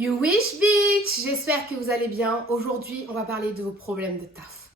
You wish bitch! J'espère que vous allez bien. Aujourd'hui, on va parler de vos problèmes de taf.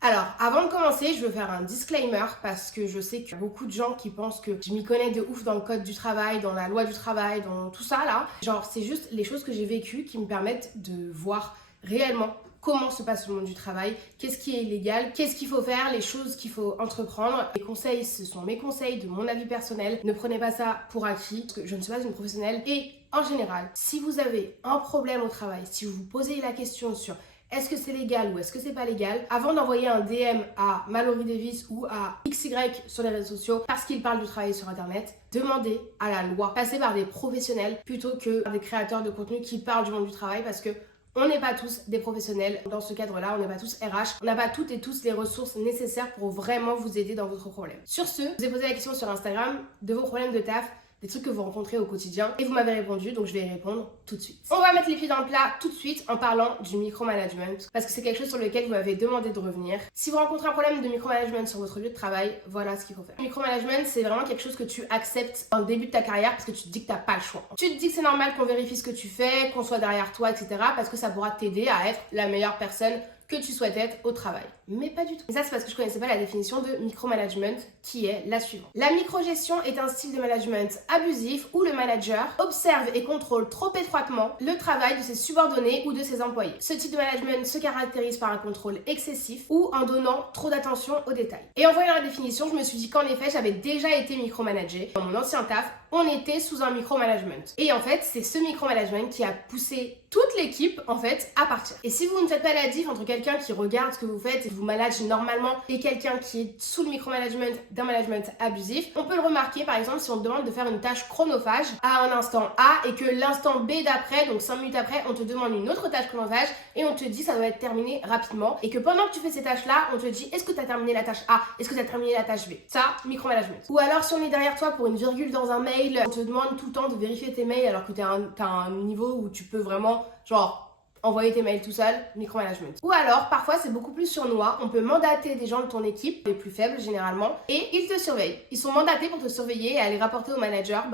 Alors, avant de commencer, je veux faire un disclaimer parce que je sais qu'il y a beaucoup de gens qui pensent que je m'y connais de ouf dans le code du travail, dans la loi du travail, dans tout ça là. Genre, c'est juste les choses que j'ai vécues qui me permettent de voir réellement comment se passe le monde du travail, qu'est-ce qui est illégal, qu'est-ce qu'il faut faire, les choses qu'il faut entreprendre. Les conseils, ce sont mes conseils de mon avis personnel. Ne prenez pas ça pour acquis, parce que je ne suis pas une professionnelle. Et en général, si vous avez un problème au travail, si vous vous posez la question sur est-ce que c'est légal ou est-ce que c'est pas légal, avant d'envoyer un DM à Mallory Davis ou à XY sur les réseaux sociaux parce qu'ils parlent du travail sur internet, demandez à la loi, passez par des professionnels plutôt que par des créateurs de contenu qui parlent du monde du travail parce que on n'est pas tous des professionnels dans ce cadre-là, on n'est pas tous RH, on n'a pas toutes et tous les ressources nécessaires pour vraiment vous aider dans votre problème. Sur ce, je vous ai posé la question sur Instagram de vos problèmes de taf, des trucs que vous rencontrez au quotidien et vous m'avez répondu, donc je vais y répondre tout de suite. On va mettre les pieds dans le plat tout de suite en parlant du micromanagement parce que c'est quelque chose sur lequel vous m'avez demandé de revenir. Si vous rencontrez un problème de micromanagement sur votre lieu de travail, voilà ce qu'il faut faire. Le micromanagement, c'est vraiment quelque chose que tu acceptes en début de ta carrière parce que tu te dis que t'as pas le choix. Tu te dis que c'est normal qu'on vérifie ce que tu fais, qu'on soit derrière toi, etc. parce que ça pourra t'aider à être la meilleure personne que tu souhaites être au travail. Mais pas du tout. Et ça, c'est parce que je connaissais pas la définition de micromanagement qui est la suivante. La microgestion est un style de management abusif où le manager observe et contrôle trop étroitement le travail de ses subordonnés ou de ses employés. Ce type de management se caractérise par un contrôle excessif ou en donnant trop d'attention aux détails. Et en voyant la définition, je me suis dit qu'en effet, j'avais déjà été micromanagée. Dans mon ancien taf, on était sous un micromanagement. Et en fait, c'est ce micromanagement qui a poussé toute l'équipe, en fait, à partir. Et si vous ne faites pas la diff entre quelqu'un qui regarde ce que vous faites et vous manage normalement et quelqu'un qui est sous le micromanagement d'un management abusif, on peut le remarquer par exemple si on te demande de faire une tâche chronophage à un instant A et que l'instant B d'après, donc 5 minutes après, on te demande une autre tâche chronophage et on te dit ça doit être terminé rapidement et que pendant que tu fais ces tâches-là, on te dit est-ce que tu as terminé la tâche A, est-ce que tu as terminé la tâche B. Ça, micromanagement. Ou alors si on est derrière toi pour une virgule dans un mail, on te demande tout le temps de vérifier tes mails alors que t'as un niveau où tu peux vraiment genre envoyer tes mails tout seul, micromanagement. Ou alors, parfois, c'est beaucoup plus sournois. On peut mandater des gens de ton équipe, les plus faibles généralement, et ils te surveillent. Ils sont mandatés pour te surveiller et aller rapporter au manager,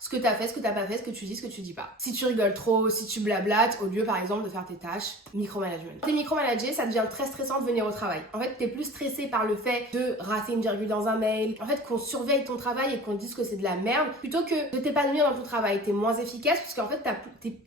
ce que t'as fait, ce que t'as pas fait, ce que tu dis, ce que tu dis pas. Si tu rigoles trop, si tu blablates, au lieu par exemple de faire tes tâches, micromanagement. Quand t'es micromanagé, ça devient très stressant de venir au travail. En fait, t'es plus stressé par le fait de rater une virgule dans un mail, en fait, qu'on surveille ton travail et qu'on te dise que c'est de la merde, plutôt que de t'épanouir dans ton travail. T'es moins efficace parce qu'en fait,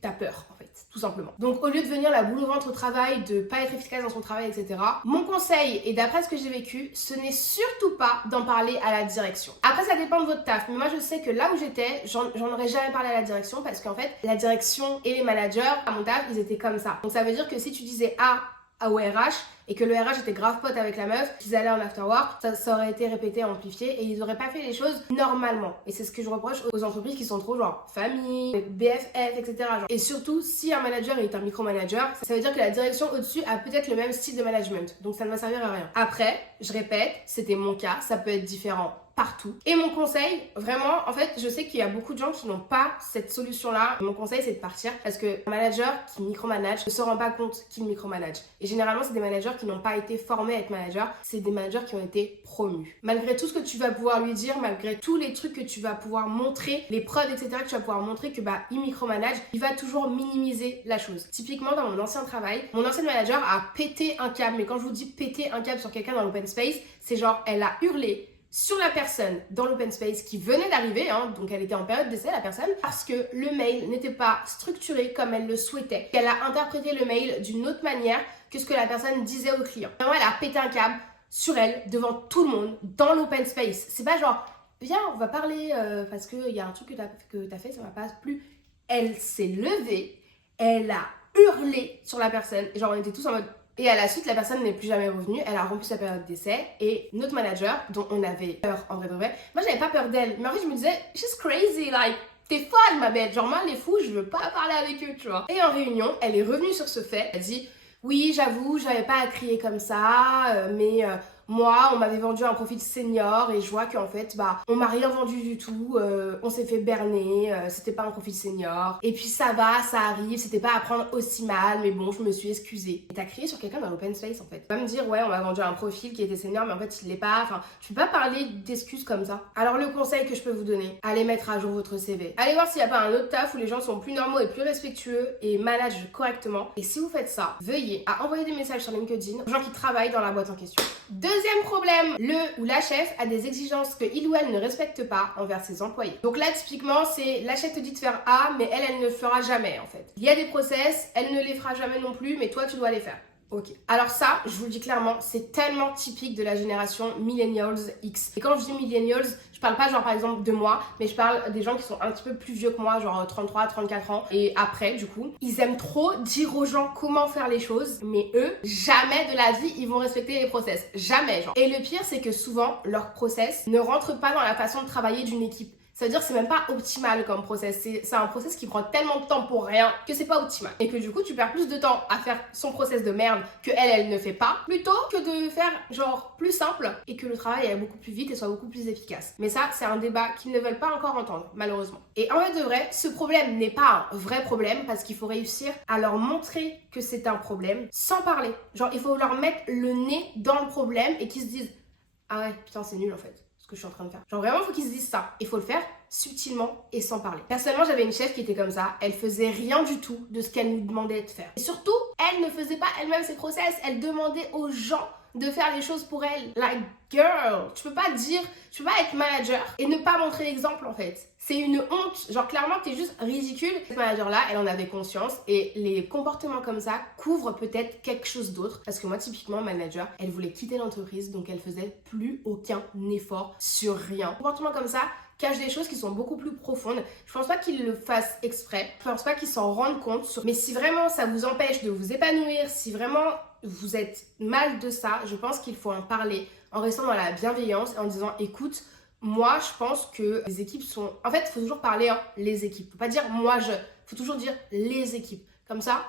t'as peur, en fait. Tout simplement. Donc au lieu de venir la boule au ventre au travail, de pas être efficace dans son travail, etc. Mon conseil, et d'après ce que j'ai vécu, ce n'est surtout pas d'en parler à la direction. Après ça dépend de votre taf, mais moi je sais que là où j'étais, j'en aurais jamais parlé à la direction parce qu'en fait la direction et les managers à mon taf, ils étaient comme ça. Donc ça veut dire que si tu disais A au RH et que le RH était grave pote avec la meuf, qu'ils allaient en afterwork, ça aurait été répété, amplifié et ils auraient pas fait les choses normalement. Et c'est ce que je reproche aux entreprises qui sont trop genre famille, BFF, etc. Genre. Et surtout, si un manager est un micromanager, ça veut dire que la direction au-dessus a peut-être le même style de management. Donc ça ne va servir à rien. Après, je répète, c'était mon cas, ça peut être différent partout. Et mon conseil, vraiment, en fait, je sais qu'il y a beaucoup de gens qui n'ont pas cette solution-là. Mon conseil, c'est de partir parce que un manager qui micromanage ne se rend pas compte qu'il micromanage. Et généralement, c'est des managers qui n'ont pas été formés à être managers. C'est des managers qui ont été promus. Malgré tout ce que tu vas pouvoir lui dire, malgré tous les trucs que tu vas pouvoir montrer, les preuves, etc., que tu vas pouvoir montrer que il micromanage, il va toujours minimiser la chose. Typiquement, dans mon ancien travail, mon ancien manager a pété un câble. Mais quand je vous dis péter un câble sur quelqu'un dans l'open space, c'est genre, elle a hurlé sur la personne dans l'open space qui venait d'arriver, donc elle était en période d'essai la personne, parce que le mail n'était pas structuré comme elle le souhaitait. Elle a interprété le mail d'une autre manière que ce que la personne disait au client. Vraiment, elle a pété un câble sur elle, devant tout le monde, dans l'open space. C'est pas genre, viens, on va parler parce qu'il y a un truc que t'as fait, ça m'a pas plu. Elle s'est levée, elle a hurlé sur la personne, et genre on était tous en mode... Et à la suite, la personne n'est plus jamais revenue, elle a rompu sa période d'essai et notre manager, dont on avait peur en vrai, moi j'avais pas peur d'elle, mais en fait je me disais, she's crazy, like, t'es folle ma bête, genre moi les fous, je veux pas parler avec eux, tu vois. Et en réunion, elle est revenue sur ce fait, elle a dit, oui j'avoue, j'avais pas à crier comme ça, mais moi, on m'avait vendu un profil senior et je vois qu'en fait, bah, on m'a rien vendu du tout, on s'est fait berner, c'était pas un profil senior. Et puis ça va, ça arrive, c'était pas à prendre aussi mal, mais bon, je me suis excusée. Et t'as crié sur quelqu'un dans l'open space en fait. Tu vas me dire, ouais, on m'a vendu un profil qui était senior, mais en fait, il l'est pas. Enfin, tu peux pas parler d'excuses comme ça. Alors, le conseil que je peux vous donner, allez mettre à jour votre CV. Allez voir s'il y a pas un autre taf où les gens sont plus normaux et plus respectueux et managent correctement. Et si vous faites ça, veuillez à envoyer des messages sur LinkedIn aux gens qui travaillent dans la boîte en question. Deuxième problème, le ou la chef a des exigences que il ou elle ne respecte pas envers ses employés. Donc là, typiquement, c'est la chef te dit de faire A, mais elle ne le fera jamais en fait. Il y a des process, elle ne les fera jamais non plus, mais toi, tu dois les faire. Ok. Alors ça, je vous le dis clairement, c'est tellement typique de la génération Millennials X. Et quand je dis Millennials, je parle pas genre par exemple de moi, mais je parle des gens qui sont un petit peu plus vieux que moi, genre 33, 34 ans. Et après, du coup, ils aiment trop dire aux gens comment faire les choses, mais eux, jamais de la vie, ils vont respecter les process. Jamais, genre. Et le pire, c'est que souvent, leurs process ne rentrent pas dans la façon de travailler d'une équipe. Ça veut dire que c'est même pas optimal comme process. C'est un process qui prend tellement de temps pour rien que c'est pas optimal. Et que du coup, tu perds plus de temps à faire son process de merde que elle ne fait pas, plutôt que de faire genre plus simple et que le travail aille beaucoup plus vite et soit beaucoup plus efficace. Mais ça, c'est un débat qu'ils ne veulent pas encore entendre, malheureusement. Et en fait de vrai, ce problème n'est pas un vrai problème parce qu'il faut réussir à leur montrer que c'est un problème sans parler. Genre, il faut leur mettre le nez dans le problème et qu'ils se disent « Ah ouais, putain, c'est nul en fait. » que je suis en train de faire. Genre vraiment, il faut qu'ils se disent ça. Il faut le faire subtilement et sans parler. Personnellement, j'avais une chef qui était comme ça. Elle faisait rien du tout de ce qu'elle nous demandait de faire. Et surtout, elle ne faisait pas elle-même ses process. Elle demandait aux gens de faire les choses pour elle. Like, girl, tu peux pas être manager et ne pas montrer l'exemple en fait. C'est une honte. Genre, clairement, t'es juste ridicule. Cette manager-là, elle en avait conscience et les comportements comme ça couvrent peut-être quelque chose d'autre. Parce que moi, typiquement, manager, elle voulait quitter l'entreprise, donc elle faisait plus aucun effort sur rien. Comportements comme ça cachent des choses qui sont beaucoup plus profondes. Je pense pas qu'ils le fassent exprès. Je pense pas qu'ils s'en rendent compte. Mais si vraiment ça vous empêche de vous épanouir, si vraiment vous êtes mal de ça, je pense qu'il faut en parler en restant dans la bienveillance et en disant écoute, moi je pense que les équipes sont... En fait, il faut toujours parler les équipes. Faut pas dire moi je... Faut toujours dire les équipes. Comme ça,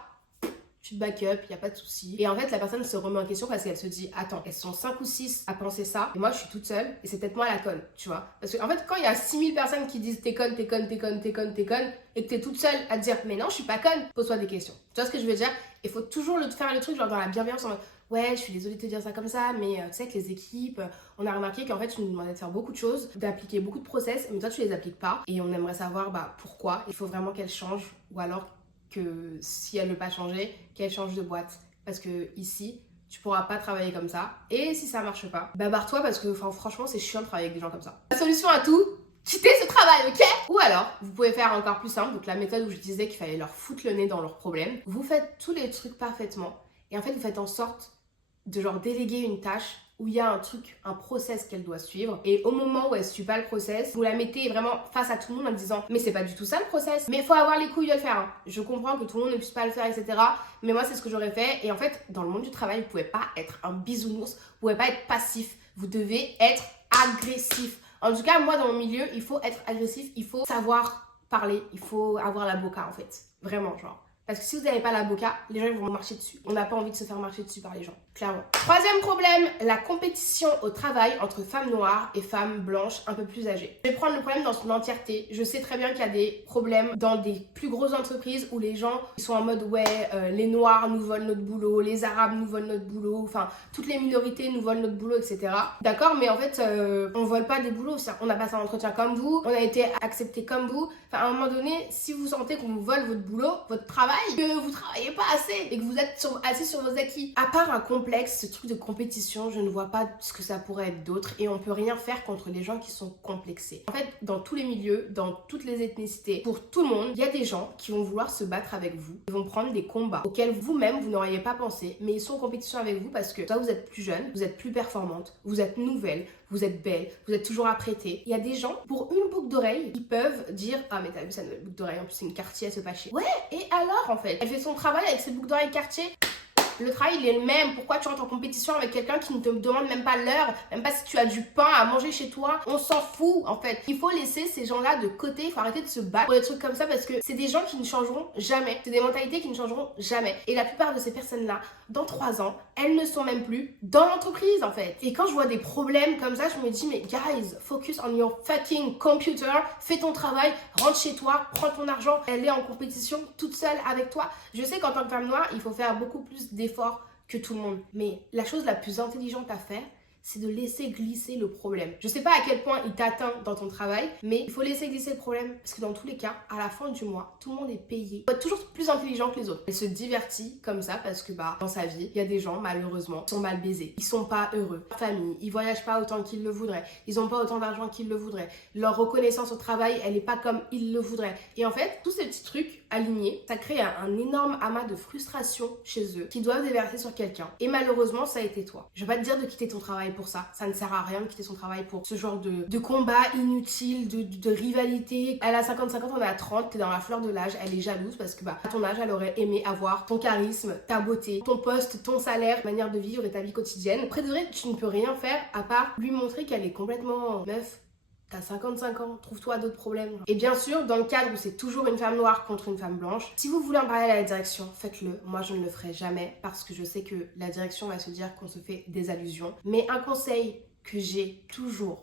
tu te back up, il n'y a pas de souci. Et en fait, la personne se remet en question parce qu'elle se dit attends, elles sont 5 ou 6 à penser ça et moi je suis toute seule et c'est peut-être moi la conne, tu vois. Parce qu'en fait, quand il y a 6000 personnes qui disent t'es conne, t'es conne, t'es conne, t'es conne, t'es conne et que t'es toute seule à te dire mais non, je suis pas conne, pose-toi des questions. Tu vois ce que je veux dire? Il faut toujours faire le truc genre dans la bienveillance en mode ouais, je suis désolée de te dire ça comme ça, mais tu sais que les équipes, on a remarqué qu'en fait, tu nous demandais de faire beaucoup de choses, d'appliquer beaucoup de process, mais toi, tu les appliques pas. Et on aimerait savoir pourquoi. Il faut vraiment qu'elles changent, ou alors que si elles ne veulent pas changer, qu'elles changent de boîte. Parce que ici, tu pourras pas travailler comme ça. Et si ça marche pas, barre-toi parce que franchement, c'est chiant de travailler avec des gens comme ça. La solution à tout, quitter ce travail, ok? Ou alors, vous pouvez faire encore plus simple, donc la méthode où je disais qu'il fallait leur foutre le nez dans leurs problèmes. Vous faites tous les trucs parfaitement. Et en fait, vous faites en sorte de genre déléguer une tâche où il y a un truc, un process qu'elle doit suivre. Et au moment où elle suit pas le process, vous la mettez vraiment face à tout le monde en disant mais c'est pas du tout ça le process. Mais il faut avoir les couilles de le faire. Hein. Je comprends que tout le monde ne puisse pas le faire, etc. Mais moi, c'est ce que j'aurais fait. Et en fait, dans le monde du travail, vous pouvez pas être un bisounours. Vous pouvez pas être passif. Vous devez être agressif. En tout cas, moi, dans mon milieu, il faut être agressif. Il faut savoir parler. Il faut avoir l'avocat, en fait. Vraiment, genre. Parce que si vous n'avez pas l'avocat, les gens ils vont vous marcher dessus. On n'a pas envie de se faire marcher dessus par les gens, clairement. Troisième problème, la compétition au travail entre femmes noires et femmes blanches un peu plus âgées. Je vais prendre le problème dans son entièreté. Je sais très bien qu'il y a des problèmes dans des plus grosses entreprises où les gens ils sont en mode ouais, les noirs nous volent notre boulot, les arabes nous volent notre boulot, enfin toutes les minorités nous volent notre boulot, etc. D'accord, mais en fait, on vole pas des boulots. On a passé un entretien comme vous, on a été accepté comme vous. Enfin, à un moment donné, si vous sentez qu'on vous vole votre boulot, votre travail, que vous travaillez pas assez et que vous êtes assis sur vos acquis. À part un complexe, ce truc de compétition, je ne vois pas ce que ça pourrait être d'autre et on peut rien faire contre les gens qui sont complexés. En fait, dans tous les milieux, dans toutes les ethnicités, pour tout le monde, il y a des gens qui vont vouloir se battre avec vous, ils vont prendre des combats auxquels vous-même vous n'auriez pas pensé, mais ils sont en compétition avec vous parce que soit vous êtes plus jeune, vous êtes plus performante, vous êtes nouvelle, vous êtes belle, vous êtes toujours apprêtée. Il y a des gens, pour une boucle d'oreille, ils peuvent dire ah mais t'as vu ça, une boucle d'oreille, en plus c'est une Cartier, elle se pas chier. Ouais, et alors en fait, elle fait son travail avec ses boucles d'oreilles Cartier. le travail il est le même. Pourquoi tu rentres en compétition avec quelqu'un qui ne te demande même pas l'heure, même pas si tu as du pain à manger chez toi? On s'en fout en fait. Il faut laisser ces gens-là de côté, il faut arrêter de se battre pour des trucs comme ça parce que c'est des gens qui ne changeront jamais. C'est des mentalités qui ne changeront jamais. Et la plupart de ces personnes-là, dans 3 ans, elles ne sont même plus dans l'entreprise en fait. Et quand je vois des problèmes comme ça, je me dis mais guys, focus on your fucking computer, fais ton travail, rentre chez toi, prends ton argent, elle est en compétition toute seule avec toi. Je sais qu'en tant que femme noire, il faut faire beaucoup plus d'efforts que tout le monde. Mais la chose la plus intelligente à faire, c'est de laisser glisser le problème. Je sais pas à quel point il t'atteint dans ton travail, mais il faut laisser glisser le problème parce que dans tous les cas, à la fin du mois, tout le monde est payé. Il faut être toujours plus intelligent que les autres. Elle se divertit comme ça parce que dans sa vie, il y a des gens malheureusement qui sont mal baisés. Ils sont pas heureux. Leur famille, ils voyagent pas autant qu'ils le voudraient. Ils ont pas autant d'argent qu'ils le voudraient. Leur reconnaissance au travail, elle est pas comme ils le voudraient. Et en fait, tous ces petits trucs alignés, ça crée un énorme amas de frustration chez eux qui doivent déverser sur quelqu'un. Et malheureusement, ça a été toi. Je vais pas te dire de quitter ton travail pour ça. Ça ne sert à rien de quitter son travail pour ce genre de combat inutile, de rivalité. Elle a 50-50, on est à 30, t'es dans la fleur de l'âge, elle est jalouse parce que à ton âge, elle aurait aimé avoir ton charisme, ta beauté, ton poste, ton salaire, manière de vivre et ta vie quotidienne. Après de vrai, tu ne peux rien faire à part lui montrer qu'elle est complètement meuf. T'as 55 ans, trouve-toi d'autres problèmes. Et bien sûr, dans le cadre où c'est toujours une femme noire contre une femme blanche, si vous voulez en parler à la direction, faites-le. Moi, je ne le ferai jamais parce que je sais que la direction va se dire qu'on se fait des allusions. Mais un conseil que j'ai toujours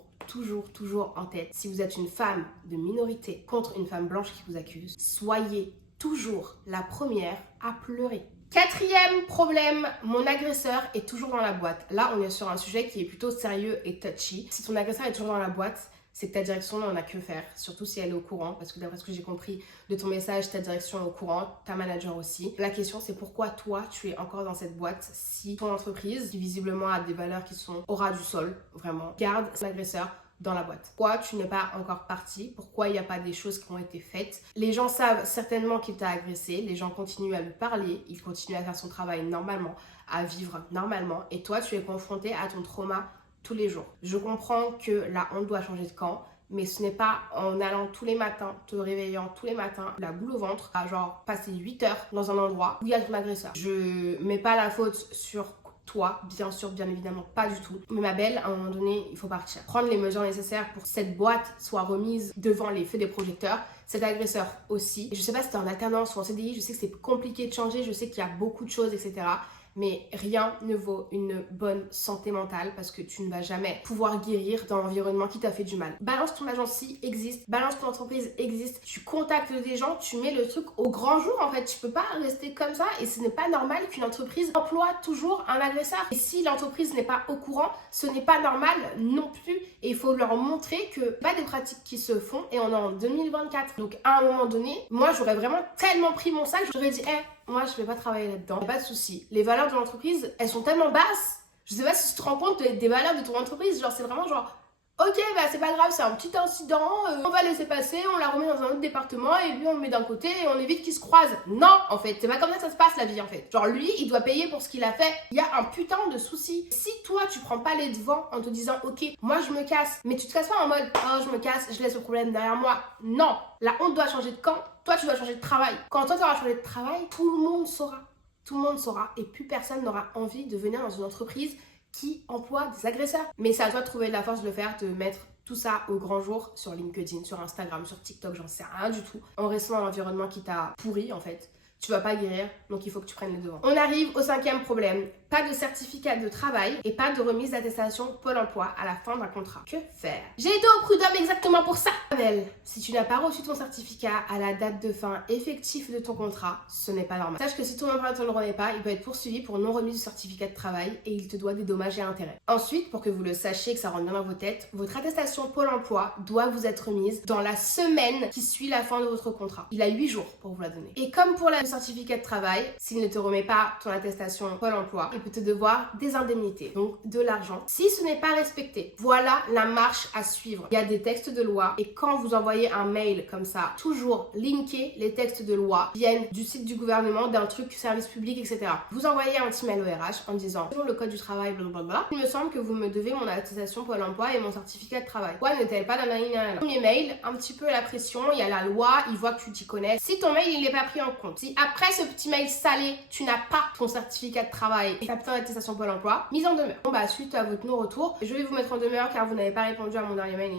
en tête, si vous êtes une femme de minorité contre une femme blanche qui vous accuse, soyez toujours la première à pleurer. Quatrième problème, mon agresseur est toujours dans la boîte. Là, on est sur un sujet qui est plutôt sérieux et touchy. Si ton agresseur est toujours dans la boîte, c'est que ta direction n'en a que faire, surtout si elle est au courant, parce que d'après ce que j'ai compris de ton message, ta direction est au courant, ta manager aussi. La question c'est pourquoi toi tu es encore dans cette boîte si ton entreprise, qui visiblement a des valeurs qui sont au ras du sol, vraiment, garde l'agresseur dans la boîte. Pourquoi tu n'es pas encore parti? Pourquoi il n'y a pas des choses qui ont été faites? Les gens savent certainement qu'il t'a agressé, les gens continuent à lui parler, il continue à faire son travail normalement, à vivre normalement, et toi tu es confronté à ton trauma tous les jours. Je comprends que la honte doit changer de camp, mais ce n'est pas en allant tous les matins, te réveillant tous les matins, la boule au ventre, à genre passer 8 heures dans un endroit où il y a ton agresseur. Je mets pas la faute sur toi, bien sûr, bien évidemment, pas du tout. Mais ma belle, à un moment donné, il faut partir. Prendre les mesures nécessaires pour que cette boîte soit remise devant les feux des projecteurs. Cet agresseur aussi. Je sais pas si t'es en alternance ou en CDI, je sais que c'est compliqué de changer, je sais qu'il y a beaucoup de choses, etc. Mais rien ne vaut une bonne santé mentale parce que tu ne vas jamais pouvoir guérir dans l'environnement qui t'a fait du mal. Balance ton agence existe, balance ton entreprise existe, tu contactes des gens, tu mets le truc au grand jour en fait. Tu peux pas rester comme ça et ce n'est pas normal qu'une entreprise emploie toujours un agresseur. Et si l'entreprise n'est pas au courant, ce n'est pas normal non plus. Et il faut leur montrer que pas des pratiques qui se font et on est en 2024. Donc à un moment donné, moi j'aurais vraiment tellement pris mon sac, j'aurais dit moi je vais pas travailler là-dedans, pas de souci. Les valeurs de l'entreprise, elles sont tellement basses. Je sais pas si tu te rends compte des valeurs de ton entreprise. Genre c'est vraiment genre ok c'est pas grave, c'est un petit incident, on va laisser passer, on la remet dans un autre département et lui on le met d'un côté et on évite qu'il se croise. Non en fait, c'est pas comme ça que ça se passe la vie en fait. Genre lui il doit payer pour ce qu'il a fait. Il y a un putain de souci. Si toi tu prends pas les devants en te disant ok moi je me casse, mais tu te casses pas en mode oh je me casse, je laisse le problème derrière moi. Non, la honte doit changer de camp. Toi tu dois changer de travail. Quand toi tu auras changé de travail, tout le monde saura. Tout le monde saura et plus personne n'aura envie de venir dans une entreprise qui emploie des agresseurs. Mais c'est à toi de trouver de la force de le faire, de mettre tout ça au grand jour sur LinkedIn, sur Instagram, sur TikTok, j'en sais rien du tout. En restant dans l'environnement qui t'a pourri en fait. Tu vas pas guérir, donc il faut que tu prennes les devants. On arrive au 5e problème. Pas de certificat de travail et pas de remise d'attestation Pôle emploi à la fin d'un contrat. Que faire? J'ai été au prud'homme exactement pour ça. Belle, si tu n'as pas reçu ton certificat à la date de fin effective de ton contrat, ce n'est pas normal. Sache que si ton employeur ne te le remet pas, il peut être poursuivi pour non remise du certificat de travail et il te doit des dommages et intérêts. Ensuite, pour que vous le sachiez, que ça rentre bien dans vos têtes, votre attestation Pôle emploi doit vous être remise dans la semaine qui suit la fin de votre contrat. Il a 8 jours pour vous la donner. Et comme pour le certificat de travail, s'il ne te remet pas ton attestation Pôle emploi, il peut te devoir des indemnités, donc de l'argent. Si ce n'est pas respecté, voilà la marche à suivre. Il y a des textes de loi et quand vous envoyez un mail comme ça, toujours linker les textes de loi viennent du site du gouvernement, d'un truc service public, etc. Vous envoyez un petit mail au RH en disant selon le code du travail, blablabla, il me semble que vous me devez mon attestation Pôle emploi et mon certificat de travail. Pourquoi n'est-elle pas dans la premier mail, un petit peu la pression, il y a la loi, il voit que tu t'y connais. Si ton mail il n'est pas pris en compte, si après ce petit mail salé, tu n'as pas ton certificat de travail et ta putain d'attestation Pôle emploi, mise en demeure. Bon bah suite à votre non-retour, je vais vous mettre en demeure car vous n'avez pas répondu à mon dernier mail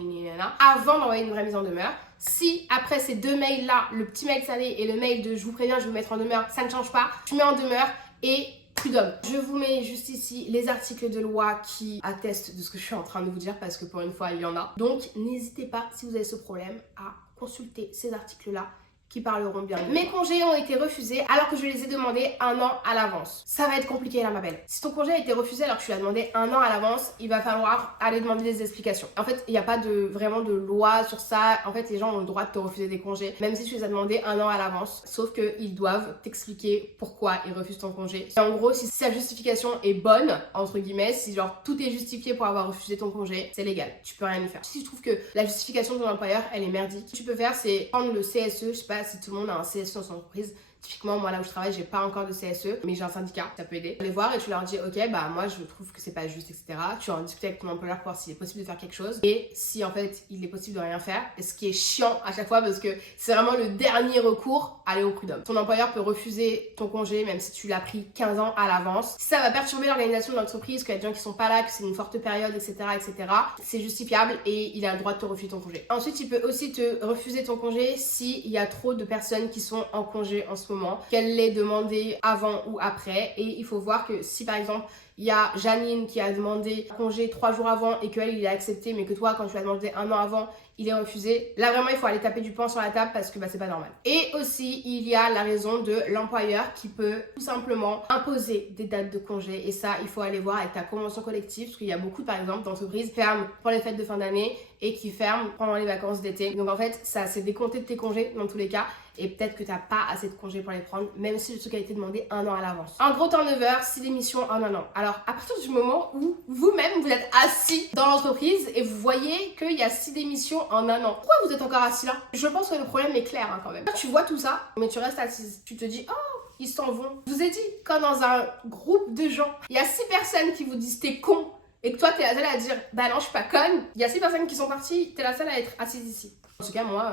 avant d'envoyer une vraie mise en demeure. Si après ces deux mails là, le petit mail salé et le mail de je vous préviens, je vais vous mettre en demeure, ça ne change pas, tu mets en demeure et prud'homme. Je vous mets juste ici les articles de loi qui attestent de ce que je suis en train de vous dire parce que pour une fois il y en a. Donc n'hésitez pas si vous avez ce problème à consulter ces articles là qui parleront bien. Mes congés ont été refusés alors que je les ai demandés un an à l'avance. Ça va être compliqué là ma belle. Si ton congé a été refusé alors que tu l'as demandé un an à l'avance, il va falloir aller demander des explications. En fait, il n'y a pas vraiment de loi sur ça. En fait, les gens ont le droit de te refuser des congés, même si tu les as demandés un an à l'avance. Sauf qu'ils doivent t'expliquer pourquoi ils refusent ton congé. Et en gros, si sa justification est bonne, entre guillemets, si genre tout est justifié pour avoir refusé ton congé, c'est légal. Tu peux rien y faire. Si tu trouves que la justification de ton employeur, elle est merdique, ce que tu peux faire, c'est prendre le CSE, je sais pas si tout le monde a un CSE dans son entreprise. Typiquement, moi là où je travaille, j'ai pas encore de CSE, mais j'ai un syndicat, ça peut aider. Tu les voir et tu leur dis, ok, bah moi je trouve que c'est pas juste, etc. Tu en discutes avec ton employeur pour voir s'il est possible de faire quelque chose et si en fait il est possible de rien faire. Et ce qui est chiant à chaque fois parce que c'est vraiment le dernier recours, aller au prud'homme. Ton employeur peut refuser ton congé même si tu l'as pris 15 ans à l'avance. Si ça va perturber l'organisation de l'entreprise, qu'il y a des gens qui sont pas là, que c'est une forte période, etc., etc., c'est justifiable et il a le droit de te refuser ton congé. Ensuite, il peut aussi te refuser ton congé s'il y a trop de personnes qui sont en congé en ce moment, qu'elle l'ait demandé avant ou après. Et il faut voir que si par exemple il y a Janine qui a demandé congé 3 jours avant et qu'elle il a accepté, mais que toi quand tu l'as demandé un an avant il est refusé, là vraiment il faut aller taper du poing sur la table parce que c'est pas normal. Et aussi il y a la raison de l'employeur qui peut tout simplement imposer des dates de congé et ça il faut aller voir avec ta convention collective parce qu'il y a beaucoup par exemple d'entreprises qui ferment pour les fêtes de fin d'année et qui ferment pendant les vacances d'été. Donc en fait ça c'est décompté de tes congés dans tous les cas et peut-être que t'as pas assez de congés pour les prendre même si le truc a été demandé un an à l'avance. Un gros turnover, 6 démissions en un an. Alors à partir du moment où vous-même vous êtes assis dans l'entreprise et vous voyez qu'il y a 6 démissions en un an, pourquoi vous êtes encore assis là? Je pense que le problème est clair quand même. Tu vois tout ça mais tu restes assise, tu te dis oh ils s'en vont. Je vous ai dit, quand dans un groupe de gens, il y a 6 personnes qui vous disent t'es con et que toi t'es la seule à dire bah non je suis pas conne, il y a 6 personnes qui sont parties, t'es la seule à être assise ici. En tout cas moi,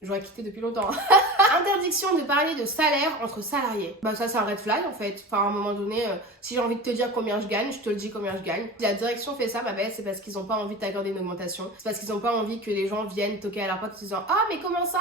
j'aurais quitté depuis longtemps. Interdiction de parler de salaire entre salariés. Bah ça c'est un red flag en fait. Enfin à un moment donné, si j'ai envie de te dire combien je gagne, je te le dis combien je gagne. Si la direction fait ça, ma belle, c'est parce qu'ils ont pas envie de t'accorder une augmentation. C'est parce qu'ils ont pas envie que les gens viennent toquer à leur porte en disant ah mais comment ça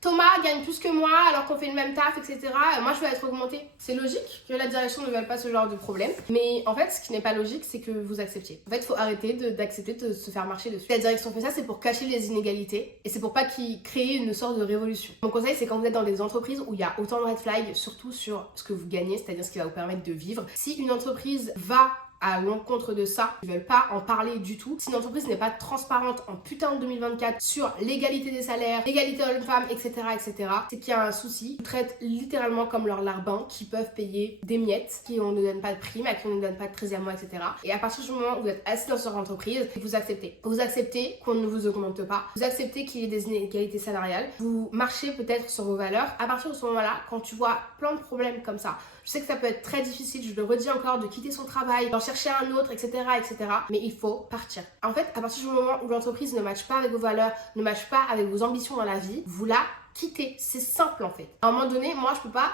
Thomas gagne plus que moi alors qu'on fait le même taf, etc. Moi, je veux être augmentée. C'est logique que la direction ne veuille pas ce genre de problème. Mais en fait, ce qui n'est pas logique, c'est que vous acceptiez. En fait, il faut arrêter d'accepter de se faire marcher dessus. La direction fait ça, c'est pour cacher les inégalités et c'est pour pas qu'ils créent une sorte de révolution. Mon conseil, c'est quand vous êtes dans des entreprises où il y a autant de red flags, surtout sur ce que vous gagnez, c'est-à-dire ce qui va vous permettre de vivre. Si une entreprise va à l'encontre de ça, ils veulent pas en parler du tout. Si une entreprise n'est pas transparente en putain de 2024 sur l'égalité des salaires, l'égalité hommes-femmes, etc., etc., c'est qu'il y a un souci. Ils traitent littéralement comme leurs larbins qui peuvent payer des miettes, qui on ne donne pas de prime, à qui on ne donne pas de 13e mois, etc. Et à partir du moment où vous êtes assis dans cette entreprise, vous acceptez. Vous acceptez qu'on ne vous augmente pas. Vous acceptez qu'il y ait des inégalités salariales. Vous marchez peut-être sur vos valeurs. À partir de ce moment-là, quand tu vois plein de problèmes comme ça, je sais que ça peut être très difficile, je le redis encore, de quitter son travail, d'en chercher un autre, etc., etc. Mais il faut partir. En fait, à partir du moment où l'entreprise ne matche pas avec vos valeurs, ne matche pas avec vos ambitions dans la vie, vous la quittez. C'est simple en fait. À un moment donné, moi je peux pas,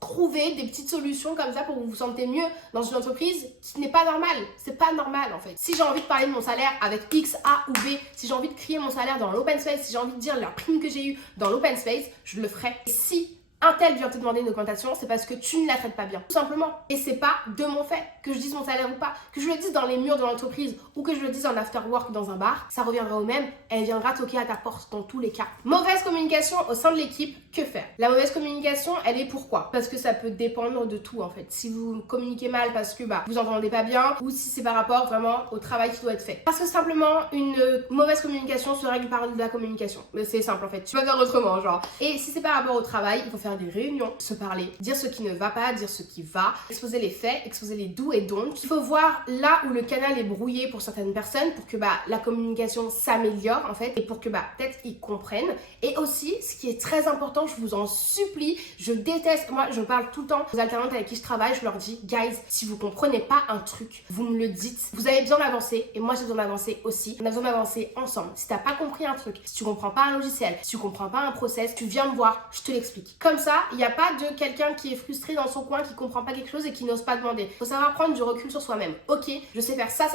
trouver des petites solutions comme ça pour que vous vous sentez mieux dans une entreprise qui n'est pas normale. C'est pas normal en fait. Si j'ai envie de parler de mon salaire avec X, A ou B, si j'ai envie de crier mon salaire dans l'open space, si j'ai envie de dire la prime que j'ai eue dans l'open space, je le ferai. Et si un tel vient te demander une augmentation, c'est parce que tu ne la traites pas bien, tout simplement. Et c'est pas de mon fait que je dise mon salaire ou pas, que je le dise dans les murs de l'entreprise ou que je le dise en after work dans un bar, ça reviendra au même, elle viendra toquer à ta porte dans tous les cas. Mauvaise communication au sein de l'équipe, que faire? La mauvaise communication, elle est pourquoi? Parce que ça peut dépendre de tout en fait. Si vous communiquez mal parce que vous entendez pas bien ou si c'est par rapport vraiment au travail qui doit être fait. Parce que simplement une mauvaise communication se règle par de la communication. Mais c'est simple en fait, tu vas faire autrement genre. Et si c'est par rapport au travail, il faut faire faire des réunions, se parler, dire ce qui ne va pas, dire ce qui va, exposer les faits, exposer les do et don'ts. Il faut voir là où le canal est brouillé pour certaines personnes pour que la communication s'améliore en fait et pour que peut-être ils comprennent. Et aussi, ce qui est très important, je vous en supplie, je déteste, moi je parle tout le temps aux alternantes avec qui je travaille, je leur dis, guys, si vous comprenez pas un truc, vous me le dites. Vous avez besoin d'avancer et moi j'ai besoin d'avancer aussi. On a besoin d'avancer ensemble. Si t'as pas compris un truc, si tu comprends pas un logiciel, si tu comprends pas un process, tu viens me voir, je te l'explique. Comme ça, il n'y a pas de quelqu'un qui est frustré dans son coin, qui comprend pas quelque chose et qui n'ose pas demander. Faut savoir prendre du recul sur soi-même. Ok, je sais faire ça,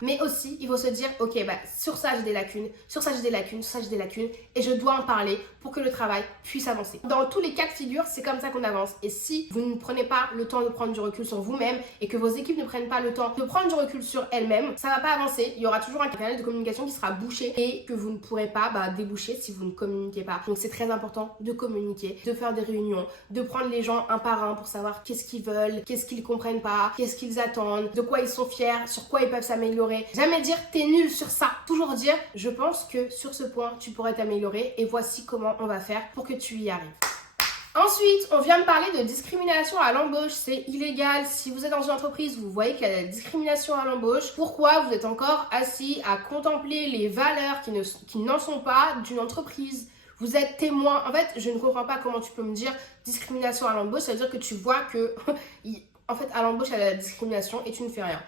mais aussi il faut se dire, ok, sur ça j'ai des lacunes, sur ça j'ai des lacunes, sur ça j'ai des lacunes et je dois en parler pour que le travail puisse avancer. Dans tous les cas de figure, c'est comme ça qu'on avance. Et si vous ne prenez pas le temps de prendre du recul sur vous-même et que vos équipes ne prennent pas le temps de prendre du recul sur elles-mêmes, ça va pas avancer. Il y aura toujours un canal de communication qui sera bouché et que vous ne pourrez pas déboucher si vous ne communiquez pas. Donc c'est très important de communiquer, de faire des réunions, de prendre les gens un par un pour savoir qu'est-ce qu'ils veulent, qu'est-ce qu'ils comprennent pas, qu'est-ce qu'ils attendent, de quoi ils sont fiers, sur quoi ils peuvent s'améliorer. Jamais dire t'es nul sur ça. Toujours dire je pense que sur ce point tu pourrais t'améliorer et voici comment on va faire pour que tu y arrives. Ensuite, on vient de parler de discrimination à l'embauche, c'est illégal. Si vous êtes dans une entreprise, vous voyez qu'il y a de la discrimination à l'embauche, pourquoi vous êtes encore assis à contempler les valeurs qui n'en sont pas d'une entreprise? Vous êtes témoin. En fait, je ne comprends pas comment tu peux me dire discrimination à l'embauche, ça veut dire que tu vois que, en fait, à l'embauche, il y a la discrimination et tu ne fais rien.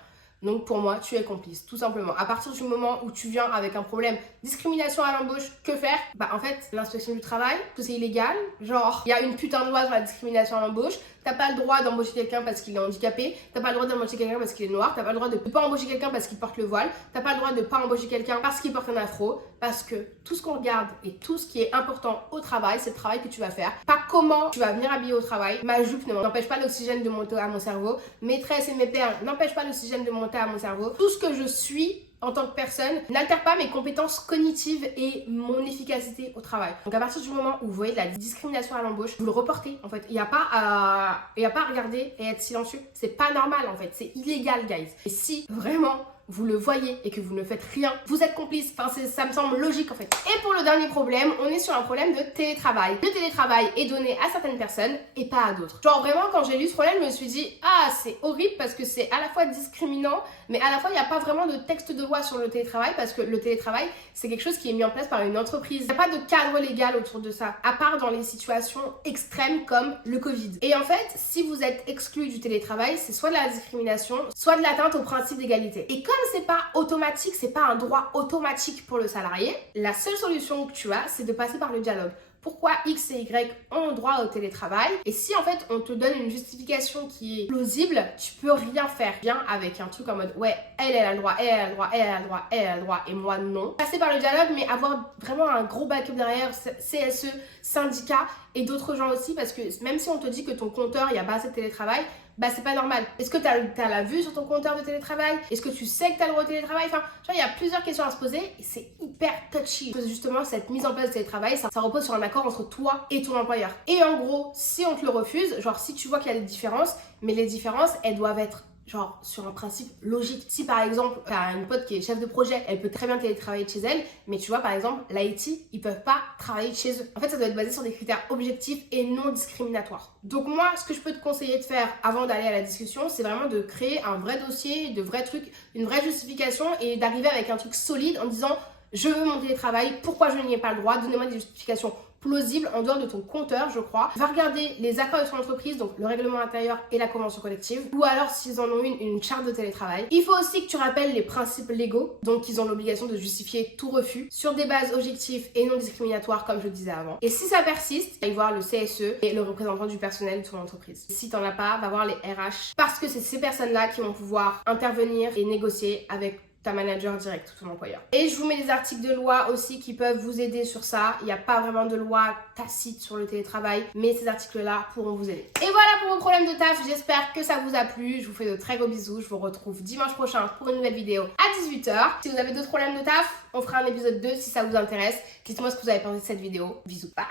Donc pour moi, tu es complice, tout simplement. À partir du moment où tu viens avec un problème, discrimination à l'embauche, que faire? En fait, l'inspection du travail, que c'est illégal. Genre, il y a une putain de loi sur la discrimination à l'embauche. T'as pas le droit d'embaucher quelqu'un parce qu'il est handicapé. T'as pas le droit d'embaucher quelqu'un parce qu'il est noir. T'as pas le droit de pas embaucher quelqu'un parce qu'il porte le voile. T'as pas le droit de pas embaucher quelqu'un parce qu'il porte un afro. Parce que tout ce qu'on regarde et tout ce qui est important au travail, c'est le travail que tu vas faire. Pas comment tu vas venir habiller au travail. Ma jupe n'empêche pas l'oxygène de monter à mon cerveau. Mes tresses et mes perles n'empêchent pas l'oxygène de monter à mon cerveau. Tout ce que je suis en tant que personne n'altère pas mes compétences cognitives et mon efficacité au travail. Donc à partir du moment où vous voyez de la discrimination à l'embauche, vous le reportez en fait. Il n'y a pas à regarder et être silencieux. C'est pas normal en fait. C'est illégal, guys. Et si vraiment vous le voyez et que vous ne faites rien, vous êtes complice. Enfin, ça me semble logique en fait. Et pour le dernier problème, on est sur un problème de télétravail. Le télétravail est donné à certaines personnes et pas à d'autres. Genre vraiment, quand j'ai lu ce problème, je me suis dit, ah, c'est horrible parce que c'est à la fois discriminant, mais à la fois, il n'y a pas vraiment de texte de loi sur le télétravail parce que le télétravail, c'est quelque chose qui est mis en place par une entreprise. Il n'y a pas de cadre légal autour de ça, à part dans les situations extrêmes comme le Covid. Et en fait, si vous êtes exclu du télétravail, c'est soit de la discrimination, soit de l'atteinte au principe d'égalité. Et comme c'est pas automatique, c'est pas un droit automatique pour le salarié, la seule solution que tu as, c'est de passer par le dialogue. Pourquoi X et Y ont droit au télétravail? Et si en fait on te donne une justification qui est plausible, tu peux rien faire. Viens avec un truc en mode ouais, elle a le droit, elle a le droit, elle a le droit, elle a le droit, et moi non. Passer par le dialogue, mais avoir vraiment un gros backup derrière, CSE, syndicat et d'autres gens aussi, parce que même si on te dit que ton compteur, il n'y a pas assez de télétravail, c'est pas normal. Est-ce que t'as la vue sur ton compteur de télétravail? Est-ce que tu sais que t'as le droit au télétravail? Enfin, tu vois, il y a plusieurs questions à se poser et c'est hyper touchy. Parce que justement, cette mise en place de télétravail, ça repose sur un accord entre toi et ton employeur. Et en gros, si on te le refuse, genre si tu vois qu'il y a des différences, mais les différences, elles doivent être genre sur un principe logique. Si par exemple, t'as une pote qui est chef de projet, elle peut très bien télétravailler de chez elle, mais tu vois par exemple, l'IT, ils peuvent pas travailler de chez eux. En fait, ça doit être basé sur des critères objectifs et non discriminatoires. Donc moi, ce que je peux te conseiller de faire avant d'aller à la discussion, c'est vraiment de créer un vrai dossier, de vrais trucs, une vraie justification et d'arriver avec un truc solide en disant je veux mon télétravail, pourquoi je n'y ai pas le droit, donnez-moi des justifications plausible en dehors de ton compteur, je crois. Va regarder les accords de son entreprise, donc le règlement intérieur et la convention collective, ou alors s'ils en ont une charte de télétravail. Il faut aussi que tu rappelles les principes légaux, donc ils ont l'obligation de justifier tout refus sur des bases objectives et non discriminatoires, comme je le disais avant. Et si ça persiste, va y voir le CSE et le représentant du personnel de ton entreprise. Si t'en as pas, va voir les RH, parce que c'est ces personnes-là qui vont pouvoir intervenir et négocier avec ta manager direct ou ton employeur. Et je vous mets des articles de loi aussi qui peuvent vous aider sur ça. Il n'y a pas vraiment de loi tacite sur le télétravail, mais ces articles-là pourront vous aider. Et voilà pour vos problèmes de taf. J'espère que ça vous a plu. Je vous fais de très gros bisous. Je vous retrouve dimanche prochain pour une nouvelle vidéo à 18 h. Si vous avez d'autres problèmes de taf, on fera un épisode 2 si ça vous intéresse. Dites-moi ce que vous avez pensé de cette vidéo. Bisous. Bye.